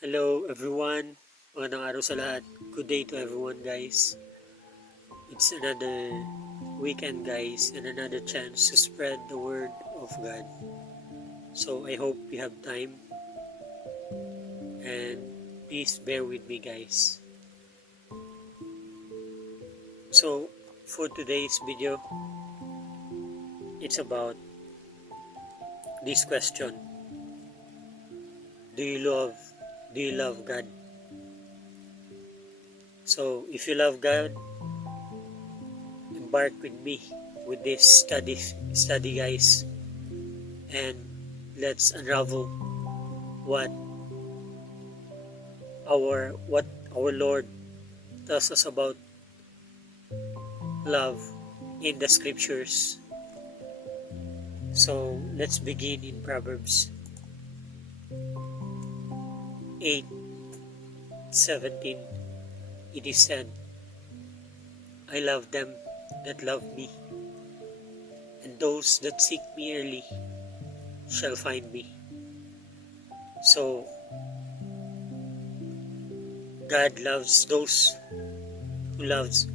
Hello everyone, magandang araw sa lahat. Good day to everyone guys. It's another weekend guys and another chance to spread the word of God. So I hope you have time and please bear with me guys. So for today's video, it's about this question. Do you love God? So if you love God, embark with me with this study guys, and let's unravel what our Lord tells us about love in the scriptures. So let's begin in Proverbs 8:17. It is said, I love them that love me, and those that seek me early shall find me. So God loves those who loves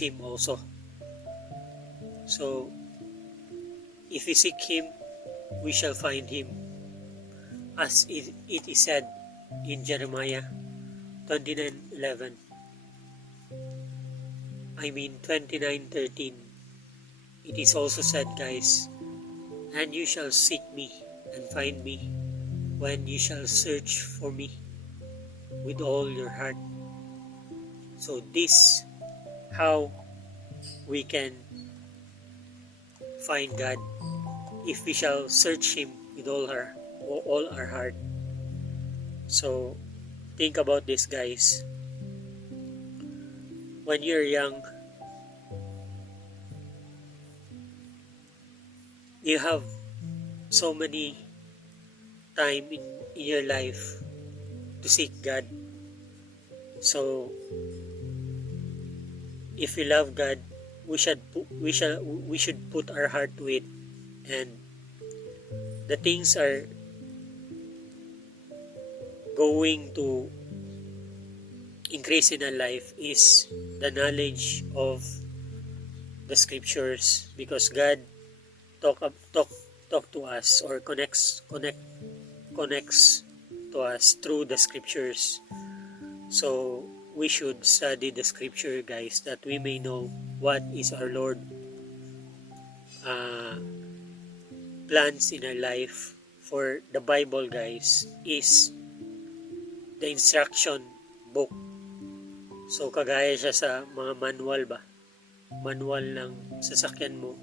Him also. So if we seek Him, we shall find Him, as it is said in Jeremiah 29:11. 29:13. It is also said, guys, and you shall seek me and find me when you shall search for me with all your heart. So this how we can find God, if we shall search Him with all our heart. So think about this guys. When you're young, you have so many time in your life to seek God. So if we love God, we should put our heart to it, and the things are going to increase in our life is the knowledge of the scriptures, because God talk to us or connects to us through the scriptures. So we should study the scripture guys, that we may know what is our Lord plans in our life. For the Bible guys is the instruction book. So kagaya siya sa mga manual ng sasakyan mo.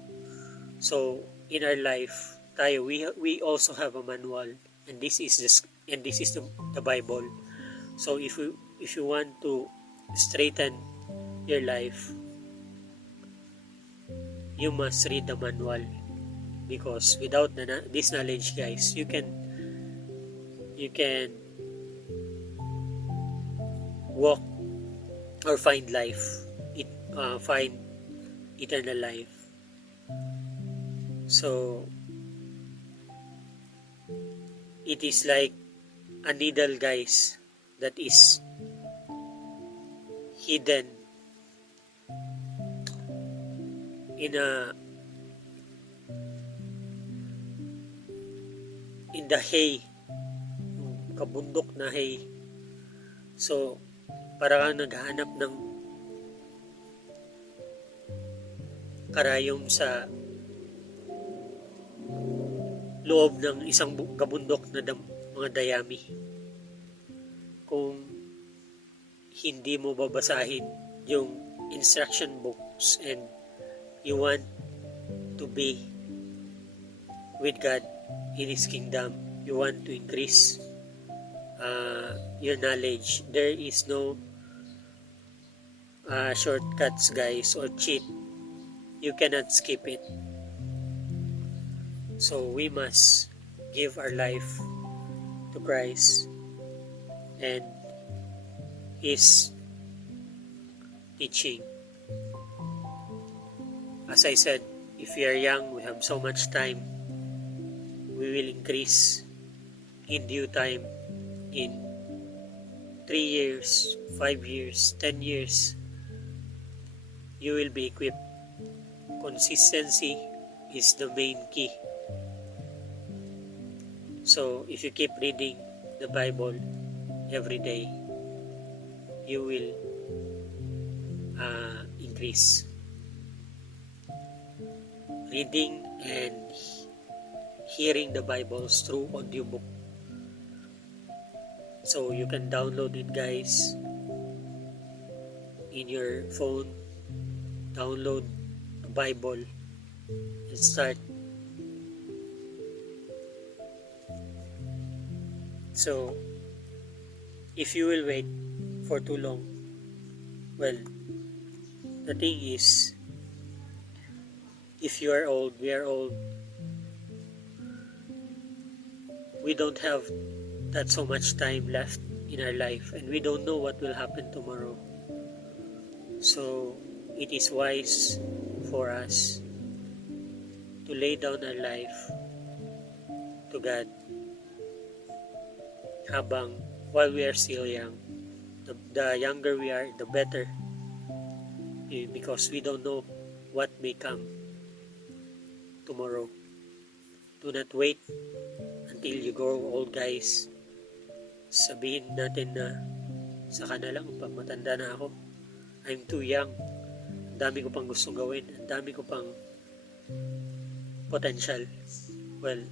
So in our life tayo, we also have a manual, and this is the Bible. So if you want to straighten your life, you must read the manual, because without this knowledge guys, you can walk or find eternal life. So it is like a needle guys, that is hidden in the hay, kabundok na hay. So para kang naghahanap ng karayom sa loob ng isang kabundok na mga dayami. Kung hindi mo babasahin yung instruction books and you want to be with God in His kingdom, you want to increase your knowledge, there is no shortcuts guys or cheat. You cannot skip it. So we must give our life to Christ and His teaching. As I said, if we are young, we have so much time. We will increase in due time in 3 years, 5 years, 10 years, you will be equipped. Consistency is the main key. So if you keep reading the Bible every day, you will increase. Reading and hearing the Bibles through audiobook. So you can download it, guys, in your phone. Download a Bible and start. So if you will wait for too long, well, the thing is, if you are old, we are old, we don't have that so much time left in our life, and we don't know what will happen tomorrow. So it is wise for us to lay down our life to God while we are still young. The younger we are, the better, because we don't know what may come tomorrow. Do not wait until you grow old, guys. Sabihin natin na saka na lang pag matanda na ako. I'm too young. Ang dami ko pang gustong gawin. Ang dami ko pang potential. Well,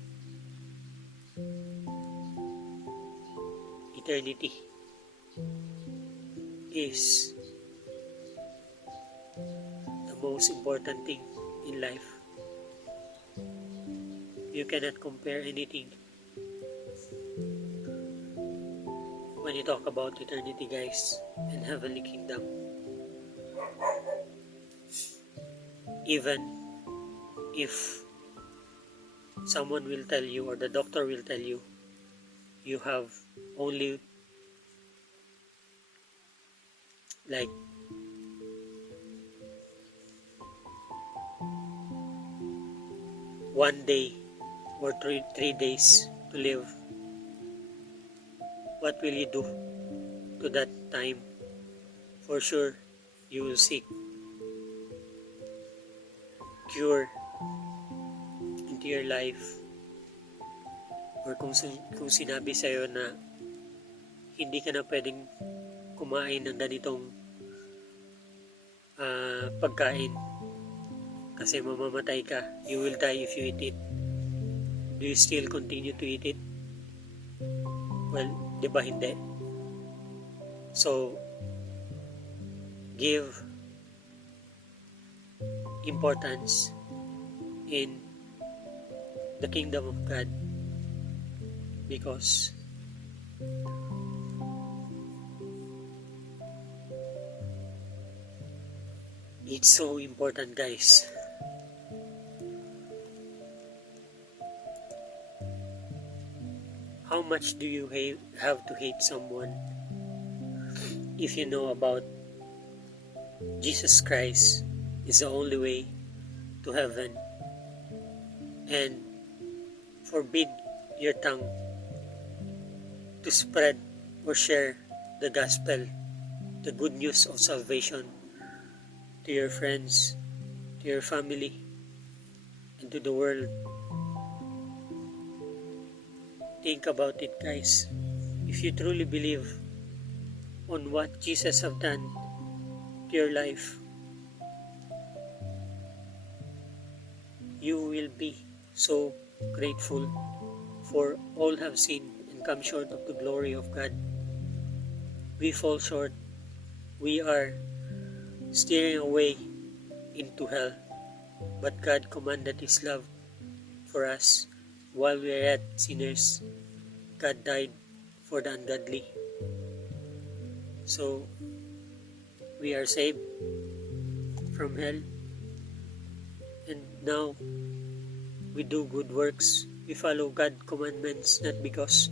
eternity is the most important thing in life. You cannot compare anything when you talk about eternity, guys, and heavenly kingdom. Even if someone will tell you, or the doctor will tell you, you have only like one day or three days to live, what will you do to that time? For sure, you will seek cure into your life. Or kung sinabi sa'yo na hindi ka na pwedeng kumain ng ganitong pagkain kasi mamamatay ka, you will die if you eat it, do you still continue to eat it? Well, di ba hindi? So, give importance in the kingdom of God, because it's so important, guys. How much do you have to hate someone if you know about Jesus Christ is the only way to heaven, and forbid your tongue to spread or share the gospel, the good news of salvation, to your friends, to your family, and to the world? Think about it, guys. If you truly believe on what Jesus have done to your life, you will be so grateful, for all have sinned and come short of the glory of God. We fall short. We are steering away into hell, but God commanded His love for us. While we are yet sinners, God died for the ungodly. So, we are saved from hell. And now, we do good works. We follow God's commandments, not because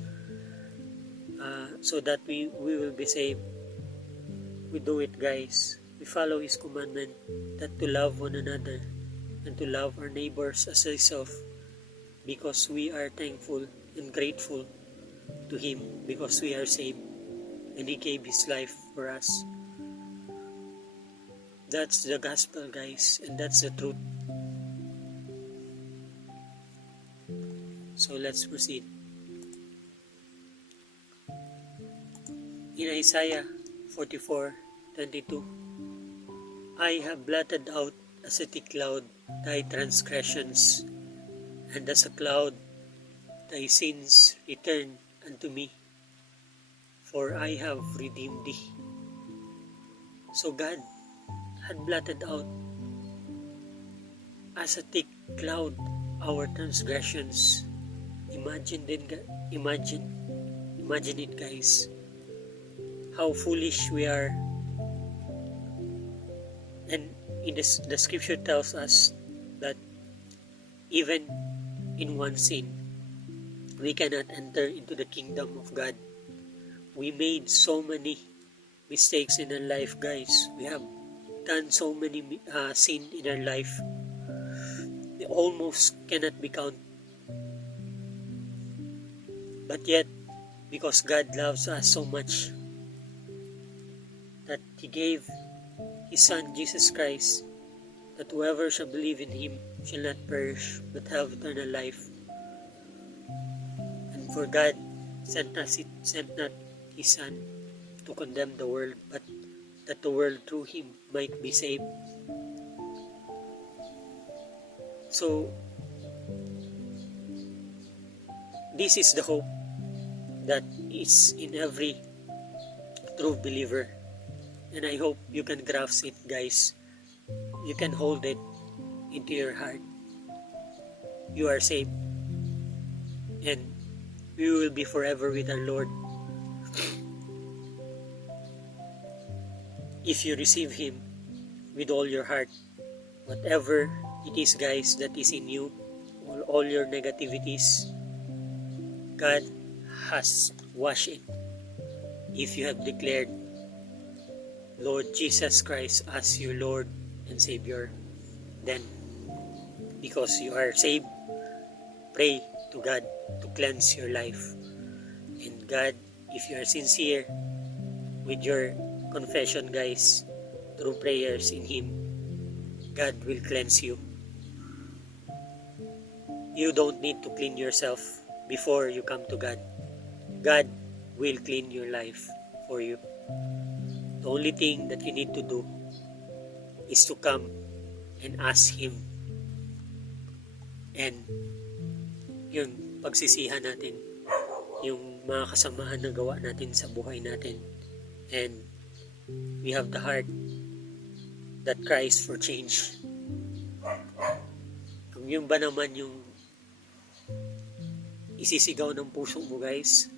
so that we will be saved. We do it, guys. We follow His commandment that to love one another and to love our neighbors as ourselves, because we are thankful and grateful to Him because we are saved. and He gave His life for us. That's the gospel, guys, and that's the truth. So let's proceed. In Isaiah 44:22, I have blotted out as a thick cloud thy transgressions, and as a cloud thy sins return unto me, for I have redeemed thee. So God had blotted out as a thick cloud our transgressions. Imagine it, guys. How foolish we are. And in the scripture tells us that even in one sin, we cannot enter into the kingdom of God. We made so many mistakes in our life, guys. We have done so many sin in our life. They almost cannot be counted. But yet, because God loves us so much, that He gave His Son Jesus Christ, that whoever shall believe in Him shall not perish, but have eternal life. And for God sent not His Son to condemn the world, but that the world through Him might be saved. So, this is the hope that is in every true believer. And I hope you can grasp it, guys. You can hold it into your heart. You are saved. And we will be forever with our Lord. If you receive Him with all your heart, whatever it is, guys, that is in you, all your negativities, God has washed it. If you have declared Lord Jesus Christ as your Lord and Savior, then because you are saved, pray to God to cleanse your life. And God, if you are sincere with your confession, guys, through prayers in Him, God will cleanse you. You don't need to clean yourself before you come to God. God will clean your life for you. The only thing that you need to do is to come and ask Him. And yung pagsisihan natin, yung mga kasamahan na gawa natin sa buhay natin. And we have the heart that cries for change. Kung yun ba naman yung isisigaw ng puso mo, guys,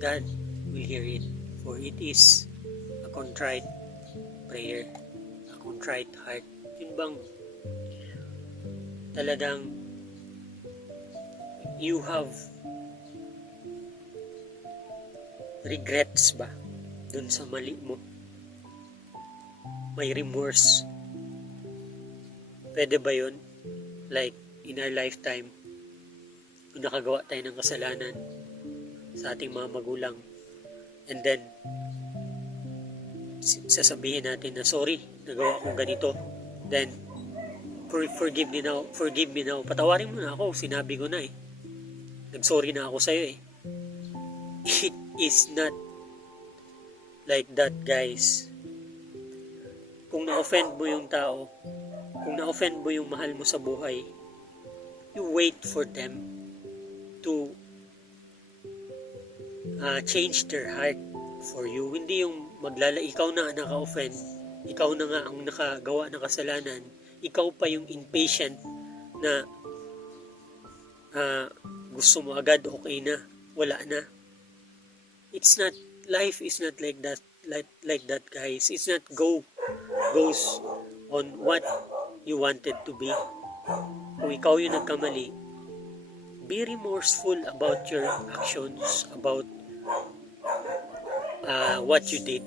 God will hear it, for it is a contrite prayer, a contrite heart. Yun bang talagang you have regrets ba dun sa mali mo? May remorse? Pwede ba yun? Like in our lifetime, kung nakagawa tayo ng kasalanan sa ating mga magulang, and then sasabihin natin na sorry, nagawa ko ganito, then forgive me now, patawarin mo na ako, sinabi ko na nagsorry na ako sa'yo It is not like that, guys. Kung na-offend mo yung tao, kung na-offend mo yung mahal mo sa buhay, you wait for them to change their heart for you. Hindi yung ikaw na naka-offend, ikaw na nga ang nakagawa ng kasalanan, ikaw pa yung impatient na gusto mo agad, okay na, wala na. It's not, life is not like that, like that, guys. It's not goes on what you wanted to be. Kung ikaw yung nagkamali, be remorseful about your actions, about what you did,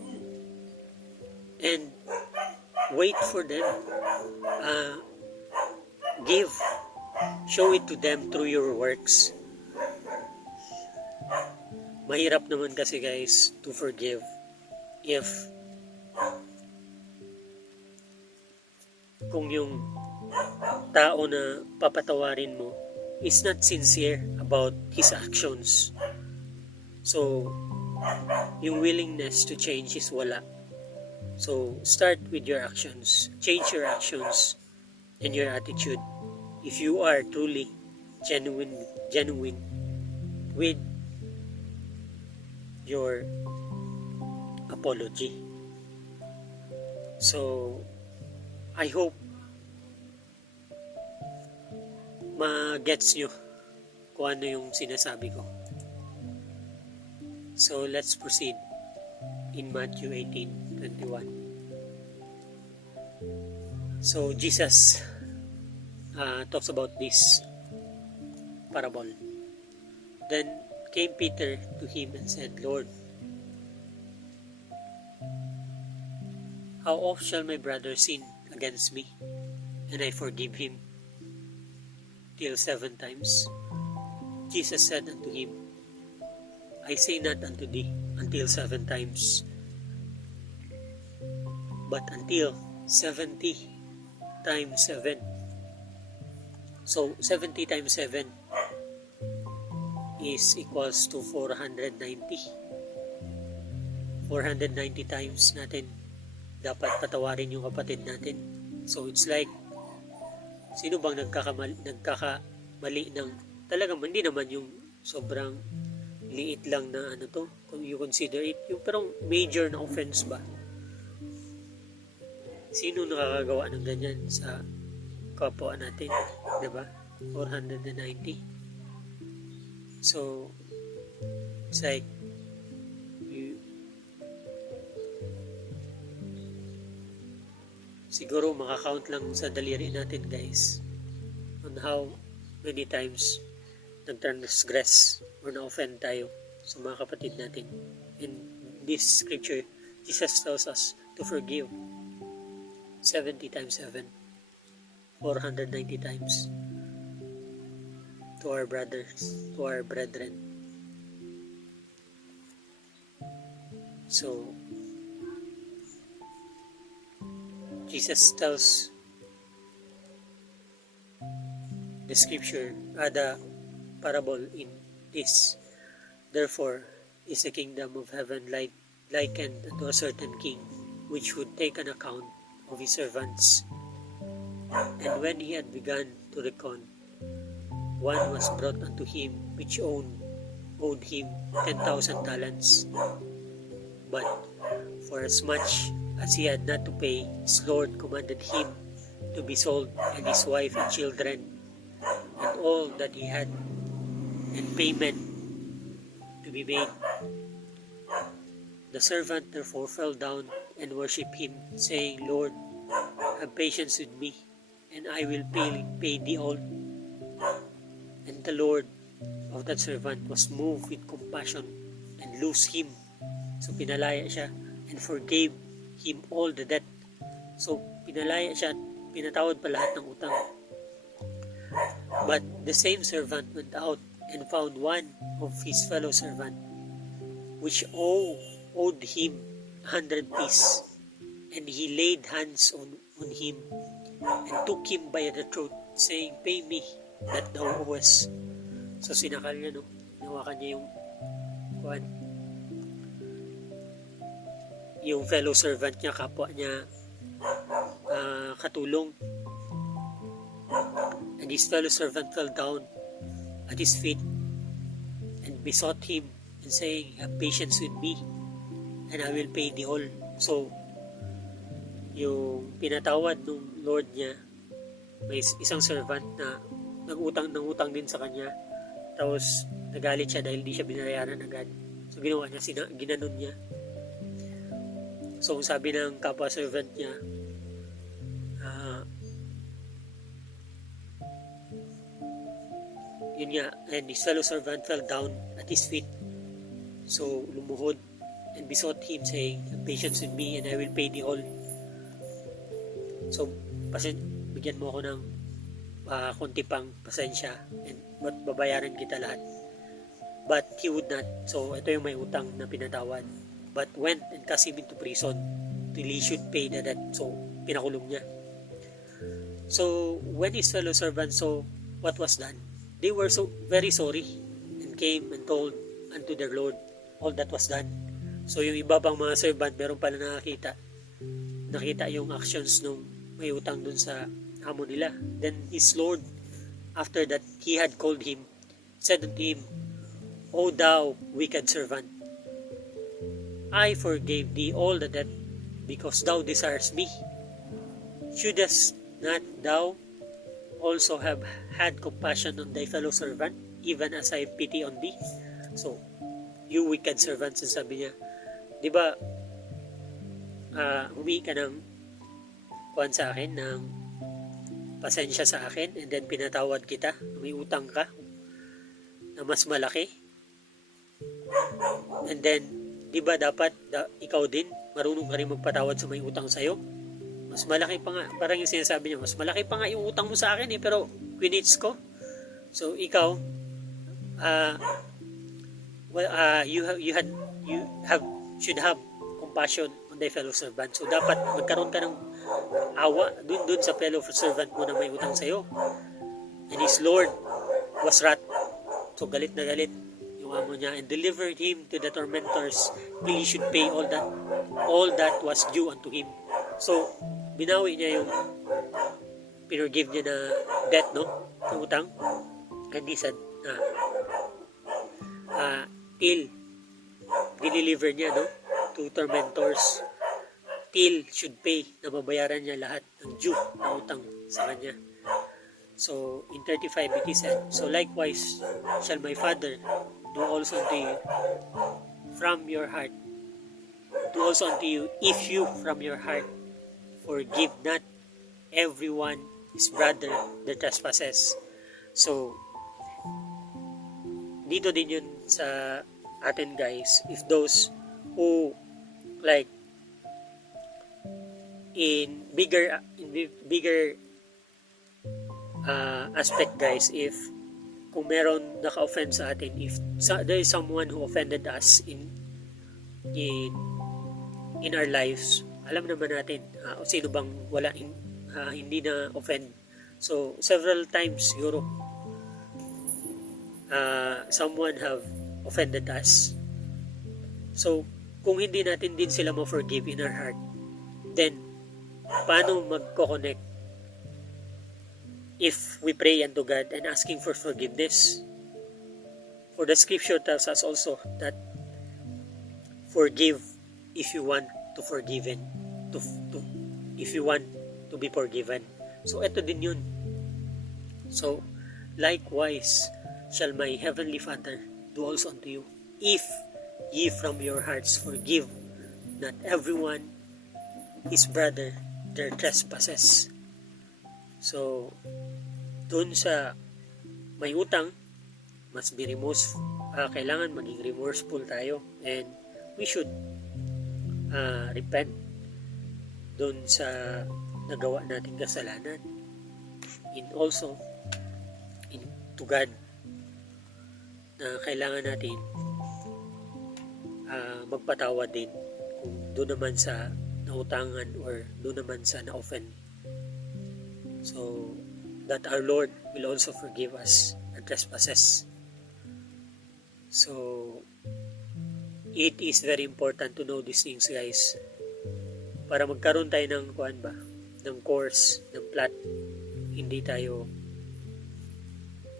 and wait for them. Show it to them through your works. mahirap naman kasi guys to forgive if kung yung tao na papatawarin mo is not sincere about his actions. So, yung willingness to change is wala. So, start with your actions. Change your actions and your attitude. If you are truly genuine with your apology. So, I hope ma-gets nyo kung ano yung sinasabi ko. So, let's proceed in Matthew 18:21. So, Jesus talks about this parable. Then came Peter to him and said, Lord, how oft shall my brother sin against me, and I forgive him? Till 7 times? Jesus said unto him, I say not unto thee until 7 times, but until 70 times 7. So 70 times 7 is equals to 490. 490 times natin dapat patawarin yung kapatid natin. So it's like, sino bang nagkakamali ng talagang hindi naman yung sobrang liit lang na ano to, kung you consider it, yung parang major na offense ba? Sino nakakagawa ng ganyan sa kapwa natin, diba? 490. So it's like siguro makakount lang sa daliri natin guys on how many times nag-transgress or na-offend tayo sa mga kapatid natin. In this scripture, Jesus tells us to forgive 70 times 7, 490 times to our brothers, to our brethren. So Jesus tells the scripture, the parable in this, therefore is the kingdom of heaven likened unto a certain king, which would take an account of his servants. And when he had begun to reckon, one was brought unto him which owed him 10,000 talents. But for as much as he had not to pay, his Lord commanded him to be sold, and his wife and children, and all that he had, and payment to be made. The servant therefore fell down and worshipped him, saying, Lord, have patience with me, and I will pay thee all. And the Lord of that servant was moved with compassion and loosed him. So pinalaya siya and forgave him all the debt. So pinalaya siya at pinatawad pa lahat ng utang. But the same servant went out and found one of his fellow servant, which owed him 100 pieces, and he laid hands on him and took him by the throat, saying, Pay me that thou owest. So sinakal niya, no? Hinawakan niya yung fellow servant niya, kapwa niya katulong. And his fellow servant fell down at his feet and besought him, and saying, Have patience with me, and I will pay thee all. So yung pinatawad ng Lord niya, may isang servant na nag-utang din sa kanya, tapos nagalit siya dahil di siya binayaran agad. So ginawa niya, ginanon niya. So sabi ng kapwa servant niya, yun nga, and his fellow servant fell down at his feet. So lumuhod and besought him, saying, Have patience with me, and I will pay thee all. So bigyan mo ako ng konti pang pasensya, and babayaran kita lahat. but he would not. So ito yung may utang na pinatawad, but went and cast him into prison till he should pay the debt. So pinakulong niya. So when his fellow servants saw what was done, they were so very sorry and came and told unto their Lord all that was done. So yung iba pang mga servant, meron pala nakita yung actions nung may utang dun sa amo nila. Then his Lord, after that he had called him, said unto him, O thou wicked servant, I forgave thee all the debt, because thou desirest me. Shouldest not thou also have had compassion on thy fellow servant, even as I pity on thee? So, you wicked servants, sabi niya, di ba, humingi ka ng kuwan sa akin, ng pasensya sa akin, and then pinatawad kita, may utang ka na mas malaki, and then di ba dapat ikaw din marunong ka rin magpatawad sa may utang sa'yo? Mas malaki pa nga, parang yung sinasabi niya, mas malaki pa nga yung utang mo sa akin pero quinits ko. So ikaw, should have compassion on thy fellow servant. So dapat magkaroon ka ng awa dun sa fellow servant mo na may utang sa'yo. And his Lord was wrath. So galit na galit yung amo niya, and delivered him to the tormentors till he should pay all that was due unto him. So binawi niya yung pinurgive niya na debt, no? Yung utang. And he said, till deliver niya, no? To tormentors till should pay, na babayaran niya lahat ng due na utang sa kanya. So in 35 it is said, so likewise shall my Father do also unto you from your heart, do also unto you, if you from your heart forgive not everyone his brother their trespasses. So dito din yun sa atin, guys, if those who like in bigger aspect, guys, if kung meron naka-offend sa atin, if there is someone who offended us in our lives, alam naman natin sino bang hindi na offend. So several times siguro someone have offended us. So kung hindi natin din sila ma-forgive in our heart, then paano magko-connect if we pray unto God and asking for forgiveness? For the scripture tells us also that forgive if you want to forgiven, if you want to be forgiven. So ito din yun. So likewise shall my heavenly Father do also unto you, if ye from your hearts forgive not everyone his brother their trespasses. So dun sa may utang, must be kailangan maging remorseful tayo, and we should repent dun sa nagawa nating kasalanan, and also to God, na kailangan natin magpatawad din kung doon naman sa nautangan or doon naman sa na-offend, so that our Lord will also forgive us our trespasses. So it is very important to know these things, guys, para magkaroon tayo ng ng course, ng plot, hindi tayo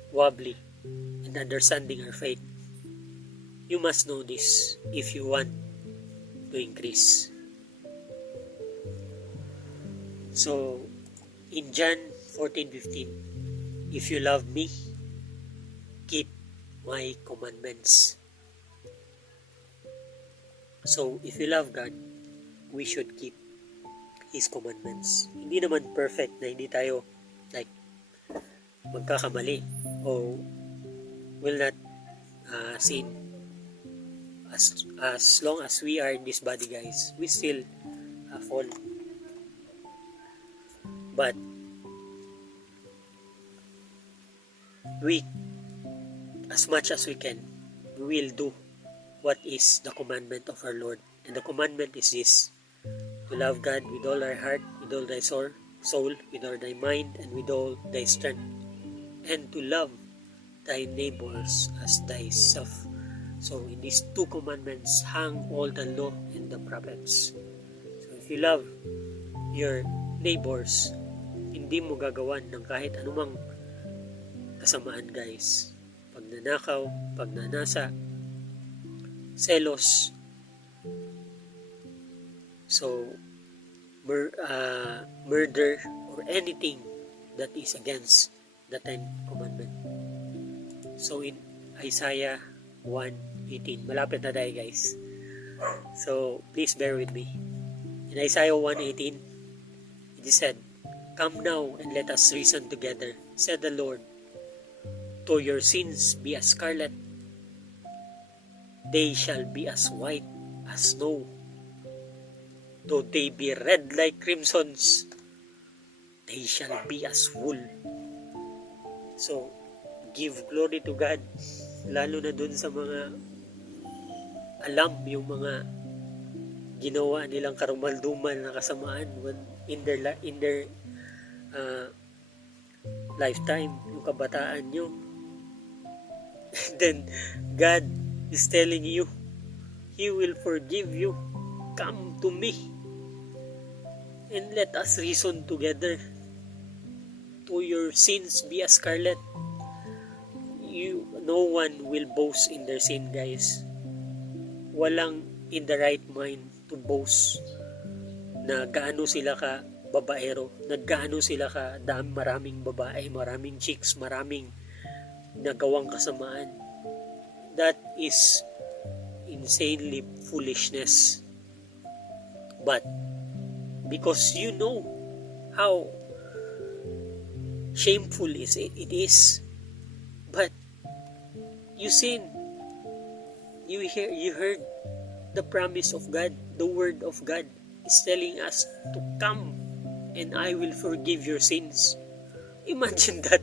wobbly in understanding our faith. You must know this if you want to increase. So in John 14:15, if you love me, keep my commandments. So if you love God, we should keep His commandments. Hindi naman perfect na hindi tayo like magkakamali o will not sin. As long as we are in this body, guys, we still fall. But we, as much as we can, we will do what is the commandment of our Lord. And the commandment is this: to love God with all our heart, with all thy soul, with all thy mind, and with all thy strength, and to love thy neighbors as thyself. So in these two commandments hang all the law and the prophets. So if you love your neighbors, hindi mo gagawan ng kahit anumang kasamaan, guys. Pagnanakaw, pagnanasa, selos, so murder or anything that is against the 10th commandment. So in Isaiah 1:18, malapit na tayo, guys. So please bear with me. In Isaiah 1:18, it is said, "Come now and let us reason together, said the Lord. Though your sins be as scarlet, they shall be as white as snow. Though they be red like crimsons, they shall be as wool." So, give glory to God, lalo na dun sa mga alam yung mga ginawa nilang karumal-dumal na kasamaan in their lifetime, yung kabataan nyo. And then God is telling you, He will forgive you. Come to me and let us reason together. Though your sins be as scarlet, no one will boast in their sin, guys. Walang in the right mind to boast na gaano sila ka babaero, na gaano sila ka maraming babae, maraming chicks, maraming nagawang kasamaan. That is insanely foolishness. But because you know how shameful it is, but you sin, you heard the promise of God, the word of God is telling us to come and I will forgive your sins. Imagine that.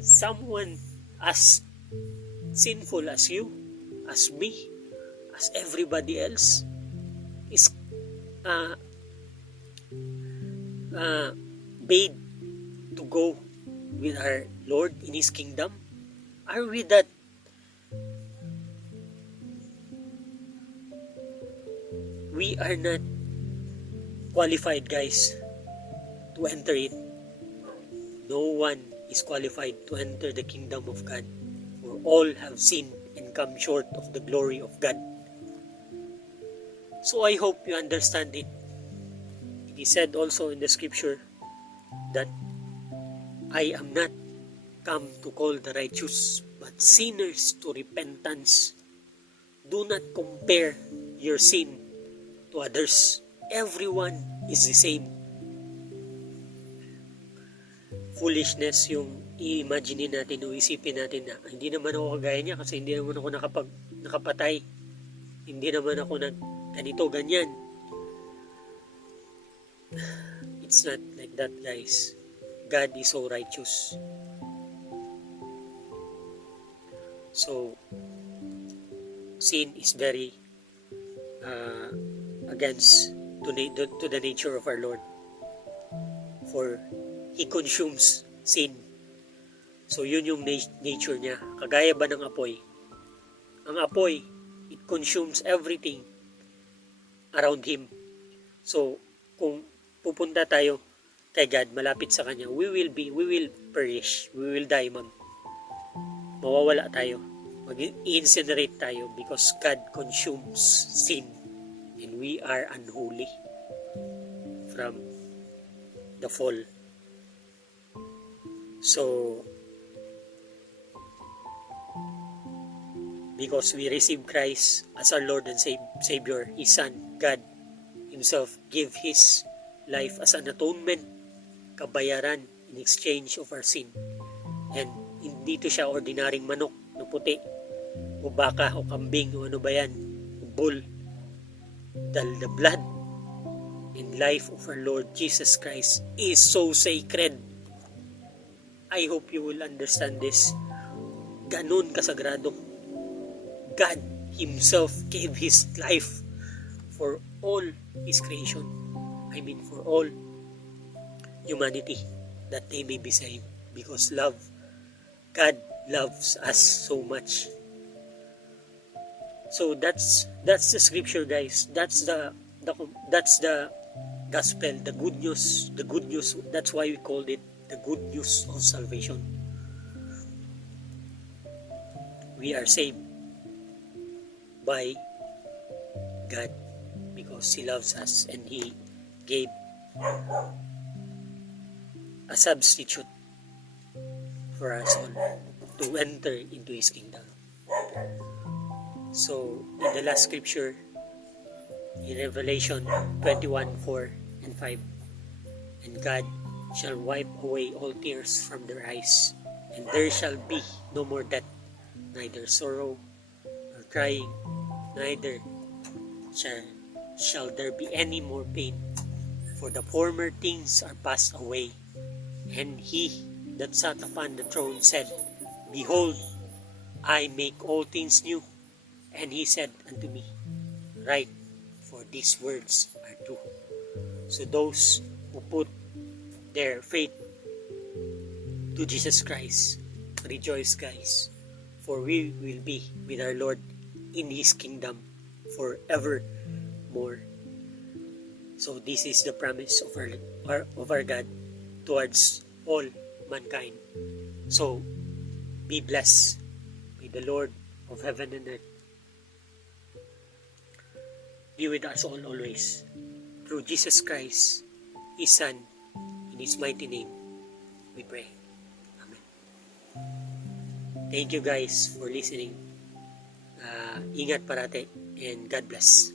Someone as sinful as you, as me, as everybody else is bade to go with our Lord in His kingdom. Are we that? We are not qualified, guys, to enter it. No one is qualified to enter the kingdom of God, for all have sinned and come short of the glory of God. So I hope you understand it. It is said also in the scripture that I am not come to call the righteous, but sinners to repentance. Do not compare your sin to others. Everyone is the same. Foolishness yung i-imagine natin o isipin natin na hindi naman ako kagaya niya kasi hindi naman ako nakapatay. Hindi naman ako ganito, ganyan. It's not like that, guys. God is so righteous. So, sin is very against to the nature of our Lord. For He consumes sin. So, yun yung nature niya. Kagaya ba ng apoy? Ang apoy, it consumes everything around Him. So, kung pupunta tayo kay God, malapit sa Kanya, we will perish. We will die, mawawala tayo. Mag-incinerate tayo because God consumes sin. And we are unholy from the fall. So, because we receive Christ as our Lord and Savior, His Son, God Himself gave His life as an atonement, kabayaran in exchange of our sin. And hindi to siya ordinaryong manok na puti, o baka, o kambing, o ano ba yan, o bull. The blood and life of our Lord Jesus Christ is so sacred. I hope you will understand this. Ganun kasagrado God Himself gave His life for all His creation. I mean for all humanity, that they may be saved. Because God loves us so much. So that's the scripture, guys. That's the gospel, the good news. The good news. That's why we called it the good news of salvation. We are saved by God because He loves us and He gave a substitute for us all to enter into His kingdom. So, in the last scripture, in Revelation 21:4 and 5, and God shall wipe away all tears from their eyes, and there shall be no more death, neither sorrow nor crying, neither shall there be any more pain, for the former things are passed away. And He that sat upon the throne said, Behold, I make all things new. And He said unto me, Write, for these words are true. So those who put their faith to Jesus Christ, rejoice, guys, for we will be with our Lord in His kingdom forevermore. So this is the promise of our God towards all mankind. So be blessed. May the Lord of heaven and earth be with us all always. Through Jesus Christ, His Son, in His mighty name, we pray. Amen. Thank you guys for listening. Ingat parate and God bless.